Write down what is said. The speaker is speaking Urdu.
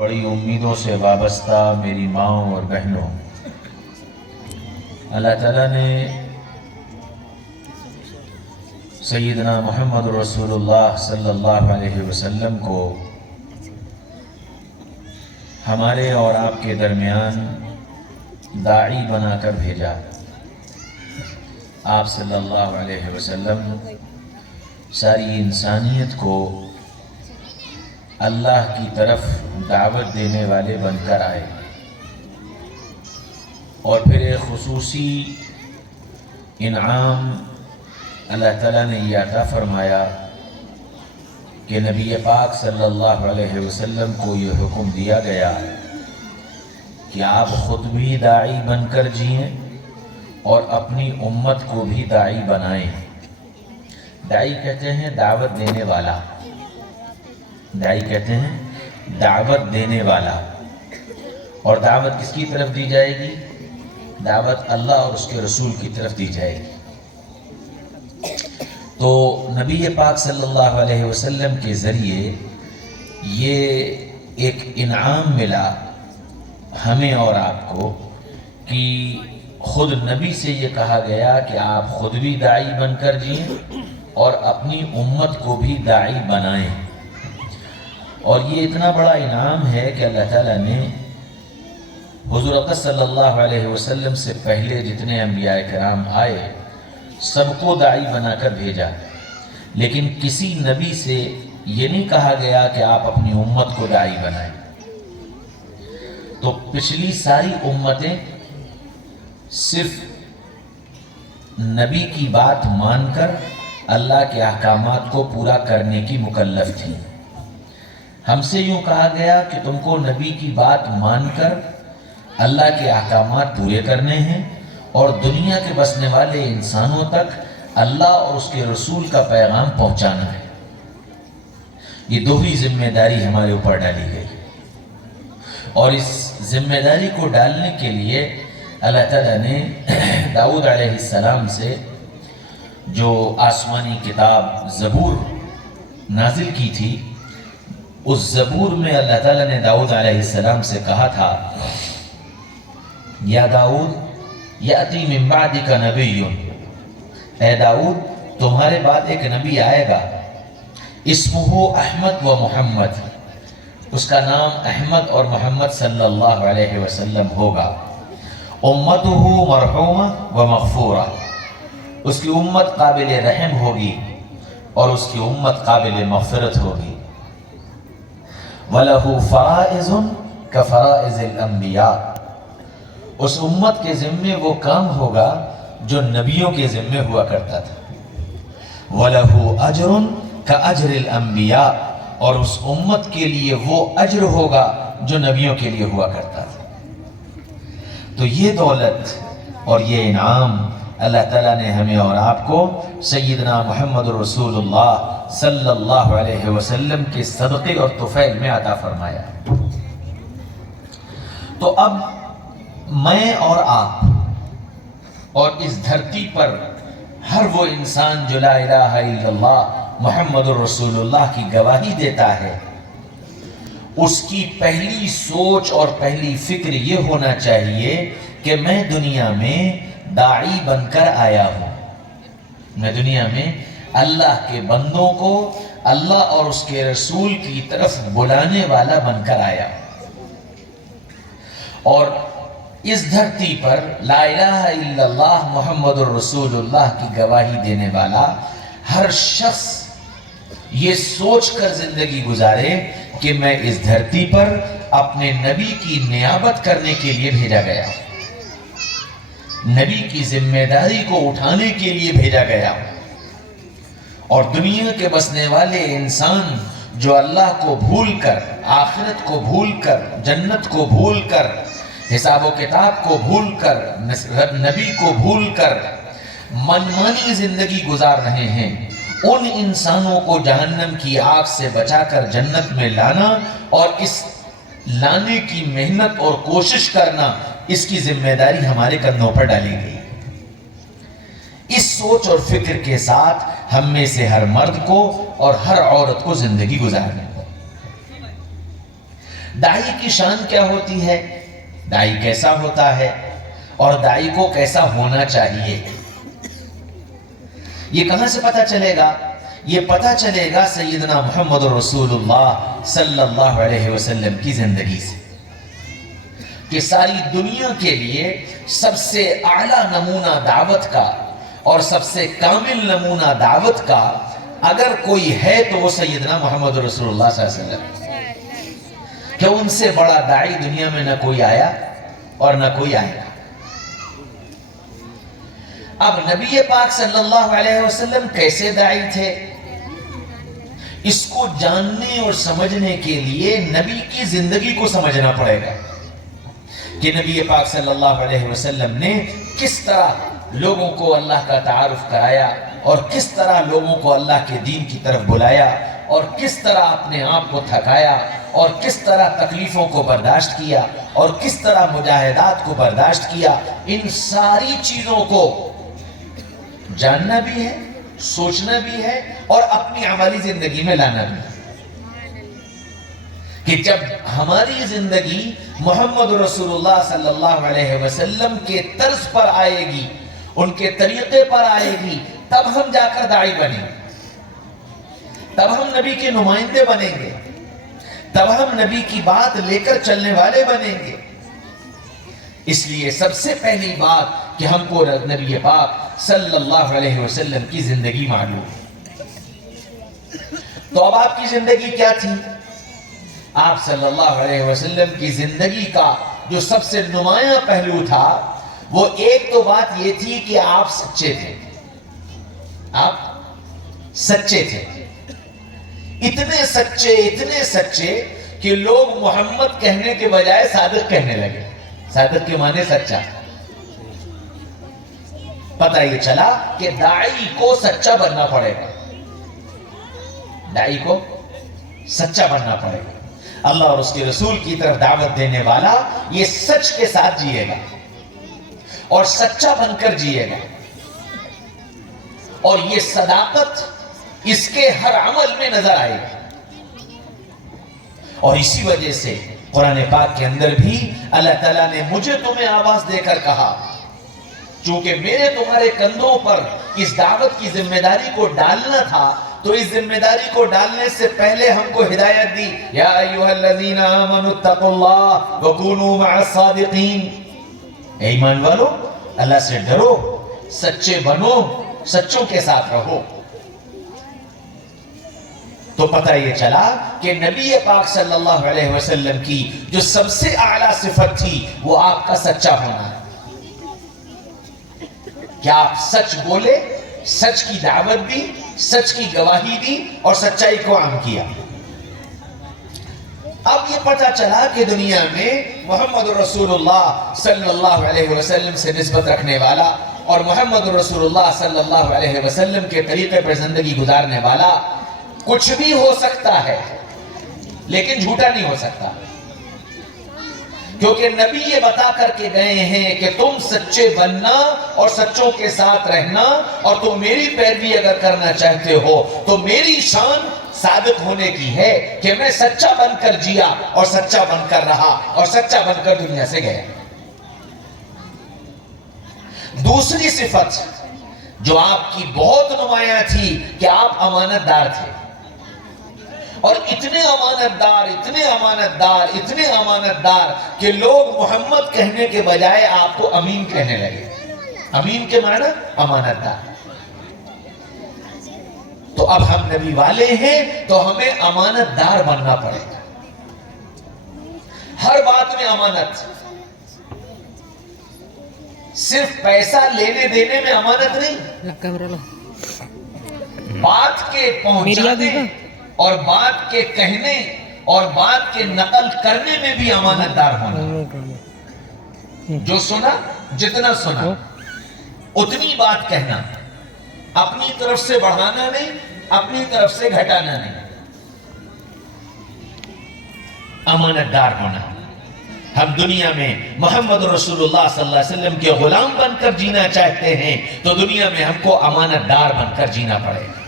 بڑی امیدوں سے وابستہ میری ماؤں اور بہنوں، اللہ تعالیٰ نے سیدنا محمد رسول اللہ صلی اللہ علیہ وسلم کو ہمارے اور آپ کے درمیان داعی بنا کر بھیجا۔ آپ صلی اللہ علیہ وسلم ساری انسانیت کو اللہ کی طرف دعوت دینے والے بن کر آئے، اور پھر ایک خصوصی انعام اللہ تعالیٰ نے یہ عطا فرمایا کہ نبی پاک صلی اللہ علیہ وسلم کو یہ حکم دیا گیا کہ آپ خود بھی داعی بن کر جئیں اور اپنی امت کو بھی داعی بنائیں۔ داعی کہتے ہیں دعوت دینے والا، داعی کہتے ہیں دعوت دینے والا۔ اور دعوت کس کی طرف دی جائے گی؟ دعوت اللہ اور اس کے رسول کی طرف دی جائے گی۔ تو نبی پاک صلی اللہ علیہ وسلم کے ذریعے یہ ایک انعام ملا ہمیں اور آپ کو کہ خود نبی سے یہ کہا گیا کہ آپ خود بھی داعی بن کر جئیں اور اپنی امت کو بھی داعی بنائیں۔ اور یہ اتنا بڑا انعام ہے کہ اللہ تعالیٰ نے حضور اقدس صلی اللہ علیہ وسلم سے پہلے جتنے انبیاء کرام آئے سب کو داعی بنا کر بھیجا، لیکن کسی نبی سے یہ نہیں کہا گیا کہ آپ اپنی امت کو داعی بنائیں۔ تو پچھلی ساری امتیں صرف نبی کی بات مان کر اللہ کے احکامات کو پورا کرنے کی مکلف تھیں۔ ہم سے یوں کہا گیا کہ تم کو نبی کی بات مان کر اللہ کے احکامات پورے کرنے ہیں اور دنیا کے بسنے والے انسانوں تک اللہ اور اس کے رسول کا پیغام پہنچانا ہے۔ یہ دو ہی ذمہ داری ہمارے اوپر ڈالی گئی، اور اس ذمہ داری کو ڈالنے کے لیے اللہ تعالیٰ نے داؤد علیہ السلام سے جو آسمانی کتاب زبور نازل کی تھی، اس زبور میں اللہ تعالیٰ نے داؤد علیہ السلام سے کہا تھا، یا داؤد یأتی من بعدک نبی، اے داؤد تمہارے بعد ایک نبی آئے گا، اسمہ احمد و محمد، اس کا نام احمد اور محمد صلی اللہ علیہ وسلم ہوگا، امتہ مرحومہ و مغفورہ، اس کی امت قابل رحم ہوگی اور اس کی امت قابل مغفرت ہوگی، وَلَهُ فَرَائِضٌ كَفَرَائِضِ الْأَنْبِيَاءِ، اس امت کے ذمے وہ کام ہوگا جو نبیوں کے ذمے ہوا کرتا تھا، وَلَهُ أَجْرٌ كَأَجْرِ الْأَنْبِيَاءِ، اور اس امت کے لیے وہ اجر ہوگا جو نبیوں کے لیے ہوا کرتا تھا۔ تو یہ دولت اور یہ انعام اللہ تعالیٰ نے ہمیں اور آپ کو سیدنا محمد رسول اللہ صلی اللہ علیہ وسلم کے صدقے اور طفیل میں عطا فرمایا۔ تو اب میں اور آپ اور اس دھرتی پر ہر وہ انسان جو لا الہ الا اللہ محمد رسول اللہ کی گواہی دیتا ہے، اس کی پہلی سوچ اور پہلی فکر یہ ہونا چاہیے کہ میں دنیا میں داعی بن کر آیا ہوں، میں دنیا میں اللہ کے بندوں کو اللہ اور اس کے رسول کی طرف بلانے والا بن کر آیا، اور اس دھرتی پر لا الہ الا اللہ محمد الرسول اللہ کی گواہی دینے والا ہر شخص یہ سوچ کر زندگی گزارے کہ میں اس دھرتی پر اپنے نبی کی نیابت کرنے کے لیے بھیجا گیا، نبی کی ذمہ داری کو اٹھانے کے لیے بھیجا گیا، اور دنیا کے بسنے والے انسان جو اللہ کو بھول کر، آخرت کو بھول کر، جنت کو بھول کر، حساب و کتاب کو بھول کر، نبی کو بھول کر منمانی زندگی گزار رہے ہیں، ان انسانوں کو جہنم کی آگ سے بچا کر جنت میں لانا اور اس لانے کی محنت اور کوشش کرنا، اس کی ذمہ داری ہمارے کندھوں پر ڈالی گئی۔ اس سوچ اور فکر کے ساتھ ہم میں سے ہر مرد کو اور ہر عورت کو زندگی گزارنے کو، داعی کی شان کیا ہوتی ہے، داعی کیسا ہوتا ہے اور داعی کو کیسا ہونا چاہیے، یہ کہاں سے پتہ چلے گا؟ یہ پتہ چلے گا سیدنا محمد رسول اللہ صلی اللہ علیہ وسلم کی زندگی سے، کہ ساری دنیا کے لیے سب سے اعلیٰ نمونہ دعوت کا اور سب سے کامل نمونہ دعوت کا اگر کوئی ہے تو وہ سیدنا محمد رسول اللہ صلی اللہ علیہ وسلم، کہ ان سے بڑا داعی دنیا میں نہ کوئی آیا اور نہ کوئی آئے گا۔ اب نبی پاک صلی اللہ علیہ وسلم کیسے داعی تھے، اس کو جاننے اور سمجھنے کے لیے نبی کی زندگی کو سمجھنا پڑے گا کہ نبی پاک صلی اللہ علیہ وسلم نے کس طرح لوگوں کو اللہ کا تعارف کرایا اور کس طرح لوگوں کو اللہ کے دین کی طرف بلایا اور کس طرح اپنے آپ کو تھکایا اور کس طرح تکلیفوں کو برداشت کیا اور کس طرح مجاہدات کو برداشت کیا۔ ان ساری چیزوں کو جاننا بھی ہے، سوچنا بھی ہے اور اپنی عملی زندگی میں لانا بھی ہے، کہ جب ہماری زندگی محمد رسول اللہ صلی اللہ علیہ وسلم کے طرز پر آئے گی، ان کے طریقے پر آئے گی، تب ہم جا کر داعی بنیں گے، تب ہم نبی کے نمائندے بنیں گے، تب ہم نبی کی بات لے کر چلنے والے بنیں گے۔ اس لیے سب سے پہلی بات کہ ہم کو نبی پاک صلی اللہ علیہ وسلم کی زندگی معلوم ہے۔ تو اب آپ کی زندگی کیا تھی؟ آپ صلی اللہ علیہ وسلم کی زندگی کا جو سب سے نمایاں پہلو تھا وہ ایک تو بات یہ تھی کہ آپ سچے تھے، آپ سچے تھے، اتنے سچے کہ لوگ محمد کہنے کے بجائے صادق کہنے لگے۔ صادق کے معنی سچا۔ پتہ یہ چلا کہ داعی کو سچا بننا پڑے گا، داعی کو سچا بننا پڑے گا۔ اللہ اور اس کے رسول کی طرف دعوت دینے والا یہ سچ کے ساتھ جیے گا اور سچا بن کر جیے گا، اور یہ صداقت اس کے ہر عمل میں نظر آئے گی۔ اور اسی وجہ سے قرآن پاک کے اندر بھی اللہ تعالیٰ نے مجھے تمہیں آواز دے کر کہا، چونکہ میرے تمہارے کندھوں پر اس دعوت کی ذمہ داری کو ڈالنا تھا، تو اس ذمہ داری کو ڈالنے سے پہلے ہم کو ہدایت دی، یا ایھا الذین آمنوا اتقوا اللہ وکونوا مع الصادقین، اے ایمان والو اللہ سے ڈرو، سچے بنو، سچوں کے ساتھ رہو۔ تو پتہ یہ چلا کہ نبی پاک صلی اللہ علیہ وسلم کی جو سب سے اعلیٰ صفت تھی وہ آپ کا سچا ہونا ہے، کہ آپ سچ بولے، سچ کی دعوت دی، سچ کی گواہی دی اور سچائی کو عام کیا۔ اب یہ پتہ چلا کہ دنیا میں محمد رسول اللہ صلی اللہ علیہ وسلم سے نسبت رکھنے والا اور محمد رسول اللہ صلی اللہ علیہ وسلم کے طریقے پر زندگی گزارنے والا کچھ بھی ہو سکتا ہے لیکن جھوٹا نہیں ہو سکتا، کیونکہ نبی یہ بتا کر کے گئے ہیں کہ تم سچے بننا اور سچوں کے ساتھ رہنا، اور تم میری پیروی اگر کرنا چاہتے ہو تو میری شان صادق ہونے کی ہے کہ میں سچا بن کر جیا اور سچا بن کر رہا اور سچا بن کر دنیا سے گیا۔ دوسری صفت جو آپ کی بہت نمایاں تھی کہ آپ امانت دار تھے، اور اتنے امانت دار کہ لوگ محمد کہنے کے بجائے آپ کو امین کہنے لگے۔ امین کے معنی امانت دار۔ تو اب ہم نبی والے ہیں تو ہمیں امانت دار بننا پڑے گا، ہر بات میں امانت، صرف پیسہ لینے دینے میں امانت نہیں، بات کے پہنچانے اور بات کے کہنے اور بات کے نقل کرنے میں بھی امانت دار ہونا۔ جو سنا، جتنا سنا اتنی بات کہنا، اپنی طرف سے بڑھانا نہیں، اپنی طرف سے گھٹانا نہیں، امانت دار ہونا۔ ہم دنیا میں محمد رسول اللہ صلی اللہ علیہ وسلم کے غلام بن کر جینا چاہتے ہیں تو دنیا میں ہم کو امانت دار بن کر جینا پڑے گا۔